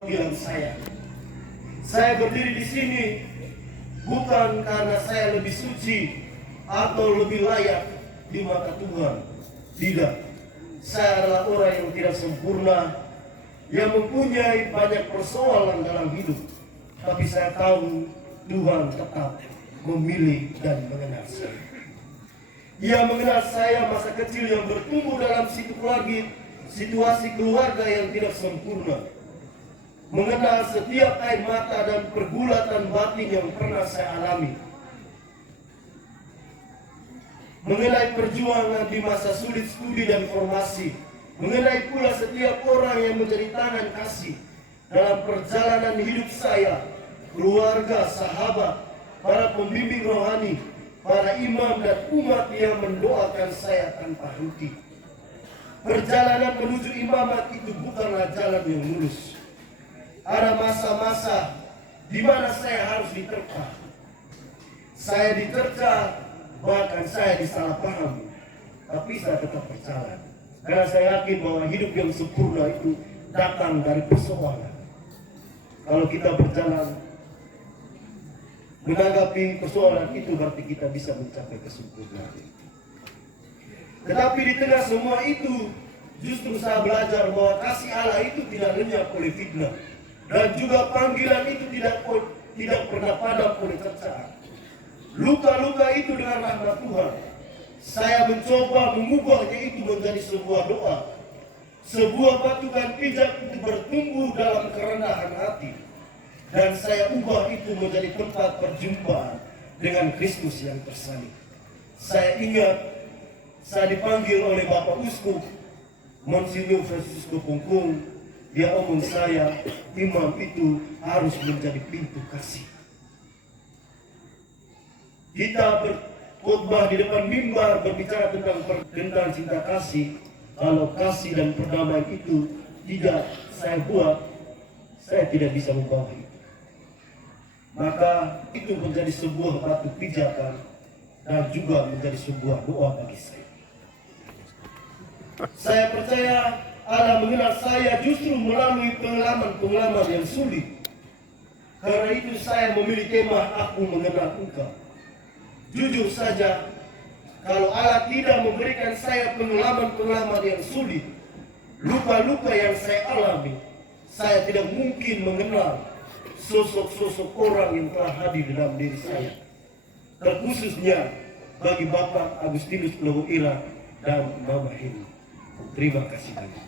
bilang saya berdiri di sini bukan karena saya lebih suci atau lebih layak di mata Tuhan. Tidak, saya adalah orang yang tidak sempurna, yang mempunyai banyak persoalan dalam hidup. Tapi saya tahu Tuhan tetap memilih dan mengenal saya. Ia mengenal saya masa kecil yang bertumbuh dalam situasi keluarga yang tidak sempurna. Mengenal setiap air mata dan pergulatan batin yang pernah saya alami. Mengenai perjuangan di masa sulit studi dan formasi. Mengenai pula setiap orang yang menjadi tangan kasih dalam perjalanan hidup saya, keluarga, sahabat, para pembimbing rohani, para imam dan umat yang mendoakan saya tanpa henti. Perjalanan menuju imamat itu bukanlah jalan yang mulus. Ada masa-masa di mana saya harus diterka. Saya diterka, bahkan saya disalahpahami. Tapi saya tetap berjalan. Karena saya yakin bahwa hidup yang sempurna itu datang dari persoalan. Kalau kita berjalan menanggapi persoalan itu, berarti kita bisa mencapai kesempurnaan. Tetapi di tengah semua itu, justru saya belajar bahwa kasih Allah itu tidak lenyap oleh fitnah. Dan juga panggilan itu tidak pernah padam oleh cercaan. Luka-luka itu dengan rahmat Tuhan, saya mencoba mengubahnya itu menjadi sebuah doa, sebuah batukan pijak untuk bertumbuh dalam kerendahan hati. Dan saya ubah itu menjadi tempat perjumpaan dengan Kristus yang tersalib. Saya ingat saya dipanggil oleh Bapak Uskup Monsinyur Francisco Pungkung. Dia omong saya, imam itu harus menjadi pintu kasih. Kita berkhotbah di depan mimbar berbicara tentang cinta kasih. Kalau kasih dan perdamaian itu tidak saya buat, saya tidak bisa membawa itu. Maka itu menjadi sebuah batu pijakan dan juga menjadi sebuah doa bagi saya. Saya percaya Allah mengenal saya justru melalui pengalaman-pengalaman yang sulit. Karena itu saya memilih tema Aku Mengenal Engkau. Jujur saja, kalau Allah tidak memberikan saya pengalaman-pengalaman yang sulit, luka-luka yang saya alami, saya tidak mungkin mengenal sosok-sosok orang yang telah hadir dalam diri saya. Terkhususnya bagi Bapak Agustinus Pelabuira dan Mama Heni. Terima kasih banyak.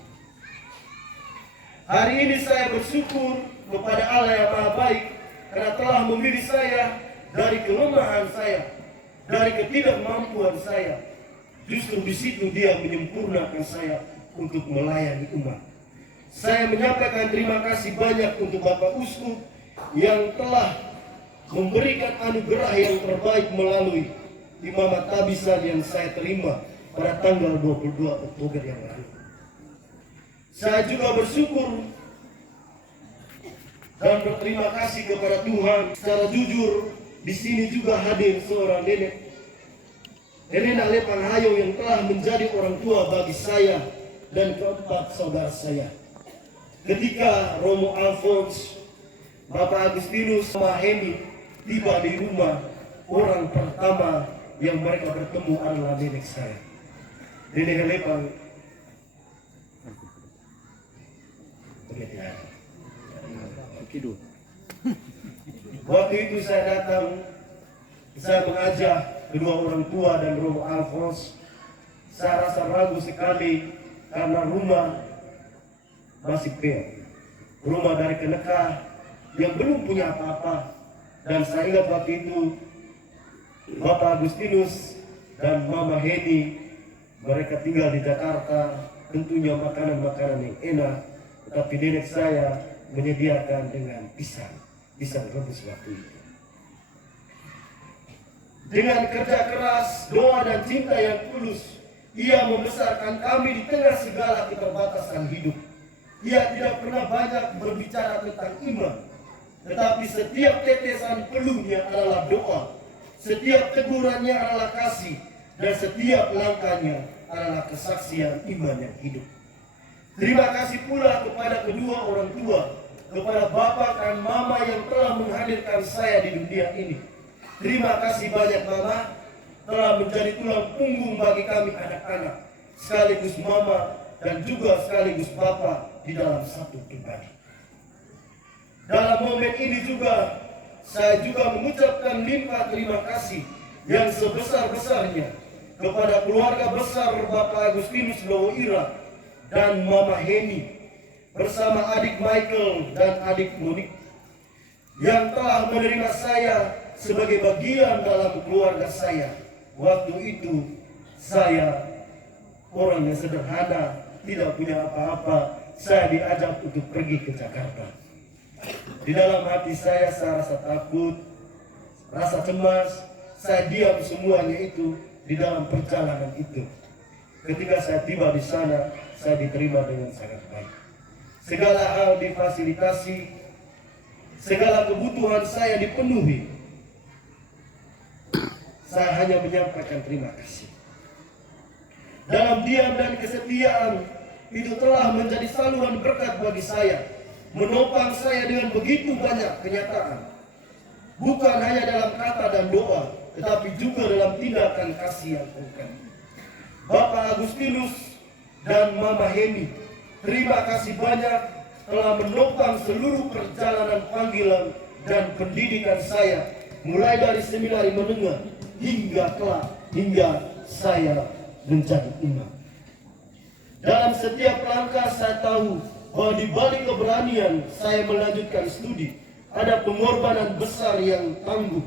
Hari ini saya bersyukur kepada Allah yang Maha Baik karena telah memilih saya dari kelemahan saya, dari ketidakmampuan saya. Justru di situ Dia menyempurnakan saya untuk melayani umat. Saya menyampaikan terima kasih banyak untuk Bapak Uskup yang telah memberikan anugerah yang terbaik melalui imamat tabisan yang saya terima pada tanggal 22 Oktober yang lalu. Saya juga bersyukur dan berterima kasih kepada Tuhan secara jujur. Di sini juga hadir seorang nenek, Helena Lepang Hayo, yang telah menjadi orang tua bagi saya dan keempat saudara saya. Ketika Romo Alphonse, Bapak Agustinus, Mama Heni tiba di rumah, orang pertama yang mereka bertemu adalah nenek saya, Nenek Lepang. Waktu itu saya datang, saya mengajak kedua orang tua dan Romo Alphonse. Saya rasa ragu sekali karena rumah masih peot, rumah dari Kenekah yang belum punya apa-apa. Dan saya ingat waktu itu Bapak Agustinus dan Mama Heni, mereka tinggal di Jakarta, tentunya makanan-makanan yang enak. Tetapi nenek saya menyediakan dengan pisang rebus waktu itu. Dengan kerja keras, doa dan cinta yang tulus, Ia membesarkan kami di tengah segala keterbatasan hidup. Ia tidak pernah banyak berbicara tentang iman, tetapi setiap tetesan peluhnya adalah doa, setiap tegurannya adalah kasih, dan setiap langkahnya adalah kesaksian iman yang hidup. Terima kasih pula kepada kedua orang tua, kepada Bapak dan Mama yang telah menghadirkan saya di dunia ini. Terima kasih banyak Mama, telah menjadi tulang punggung bagi kami anak-anak, sekaligus Mama dan juga sekaligus Bapak di dalam satu pribadi. Dalam momen ini juga, saya juga mengucapkan limpah terima kasih yang sebesar-besarnya kepada keluarga besar Bapak Agustinus Lowo Ira dan Mama Heni bersama adik Michael dan adik Monik yang telah menerima saya sebagai bagian dalam keluarga saya. Waktu itu saya orang yang sederhana, tidak punya apa-apa. Saya diajak untuk pergi ke Jakarta. Di dalam hati saya rasa takut, rasa cemas. Saya diam semuanya itu di dalam perjalanan itu. Ketika saya tiba di sana, saya diterima dengan sangat baik. Segala hal difasilitasi, segala kebutuhan saya dipenuhi. Saya hanya menyampaikan terima kasih. Dalam diam dan kesetiaan itu telah menjadi saluran berkat bagi saya, menopang saya dengan begitu banyak kenyataan. Bukan hanya dalam kata dan doa, tetapi juga dalam tindakan kasih yang bukan. Bapak Agustinus dan Mama Heni, terima kasih banyak telah menopang seluruh perjalanan panggilan dan pendidikan saya, mulai dari seminari menengah hingga saya menjadi imam. Dalam setiap langkah saya tahu bahwa di balik keberanian saya melanjutkan studi, ada pengorbanan besar yang tangguh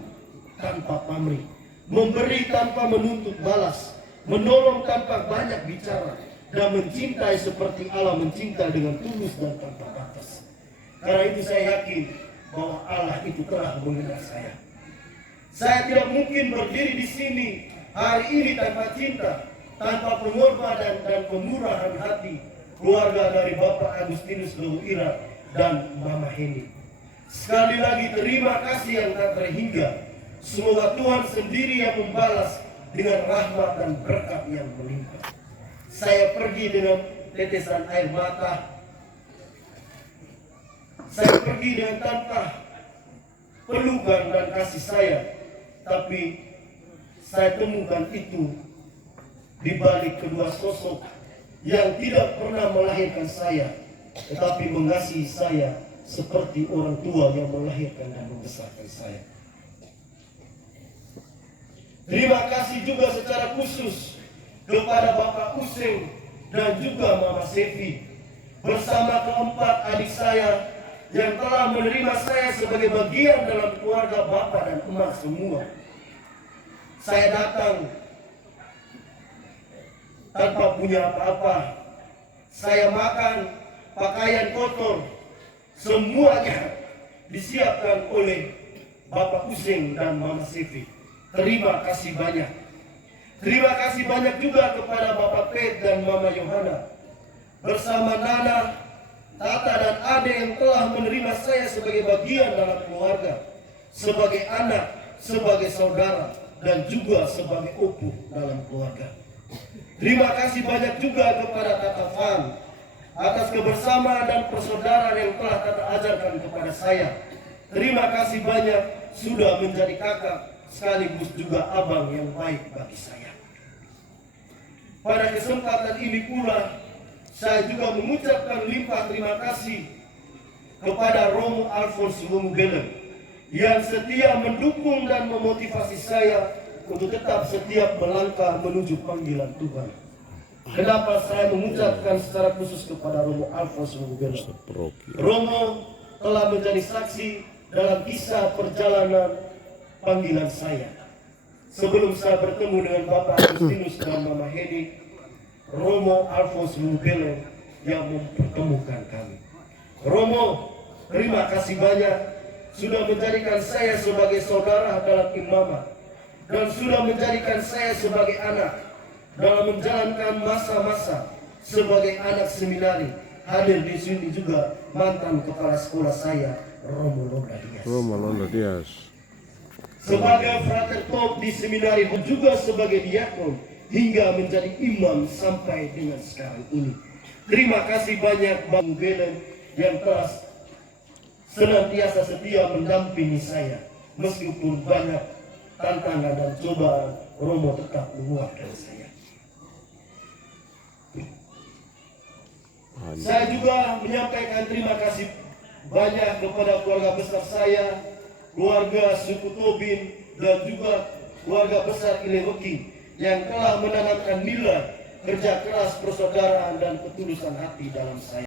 tanpa pamrih, memberi tanpa menuntut balas, menolong tanpa banyak bicara, dan mencintai seperti Allah mencintai dengan tulus dan tanpa batas. Karena itu saya yakin bahwa Allah itu telah mengenal saya. Saya tidak mungkin berdiri di sini hari ini tanpa cinta, tanpa pengorbanan dan pemurahan hati keluarga dari Bapak Agustinus Lowo Ira dan Mama Heni. Sekali lagi terima kasih yang tak terhingga. Semoga Tuhan sendiri yang membalas dengan rahmat dan berkat yang melimpah. Saya pergi dengan tetesan air mata. Saya pergi dengan tanpa pelukan dan kasih sayang. Tapi saya temukan itu di balik kedua sosok yang tidak pernah melahirkan saya, tetapi mengasihi saya seperti orang tua yang melahirkan dan membesarkan saya. Terima kasih juga secara khusus kepada Bapak Useng dan juga Mama Sevi bersama keempat adik saya yang telah menerima saya sebagai bagian dalam keluarga Bapak dan Emak semua. Saya datang tanpa punya apa-apa. Saya makan pakaian kotor, semuanya disiapkan oleh Bapak Useng dan Mama Sevi. Terima kasih banyak. Terima kasih banyak juga kepada Bapak Pet dan Mama Yohana bersama Nana, Tata dan Ade yang telah menerima saya sebagai bagian dalam keluarga, sebagai anak, sebagai saudara, dan juga sebagai opu dalam keluarga. Terima kasih banyak juga kepada Tata Fan atas kebersamaan dan persaudaraan yang telah Tata ajarkan kepada saya. Terima kasih banyak sudah menjadi kakak sekaligus juga abang yang baik bagi saya. Pada kesempatan ini pula saya juga mengucapkan limpah terima kasih kepada Romo Alphonse Lumubelen yang setia mendukung dan memotivasi saya untuk tetap setiap melangkah menuju panggilan Tuhan. Kenapa saya mengucapkan secara khusus kepada Romo Alphonse Lumubelen? Romo telah menjadi saksi dalam kisah perjalanan panggilan saya. Sebelum saya bertemu dengan Bapak Agustinus dan Mama Heni, Romo Alphonse Lumubelen yang mempertemukan kami. Romo, terima kasih banyak sudah menjadikan saya sebagai saudara dalam imamah dan sudah menjadikan saya sebagai anak dalam menjalankan masa-masa sebagai anak seminari. Hadir di sini juga mantan kepala sekolah saya, Romo Londa Dias. Sebagai frater top di seminari juga sebagai diakon hingga menjadi imam sampai dengan sekarang ini. Terima kasih banyak Bang Belen yang telah senantiasa setia mendampingi saya. Meskipun banyak tantangan dan cobaan, Romo tetap menguatkan saya. Saya juga menyampaikan terima kasih banyak kepada keluarga besar saya, keluarga suku Tobin, dan juga keluarga besar Ileweki yang telah menanamkan nilai kerja keras, persaudaraan, dan ketulusan hati dalam saya.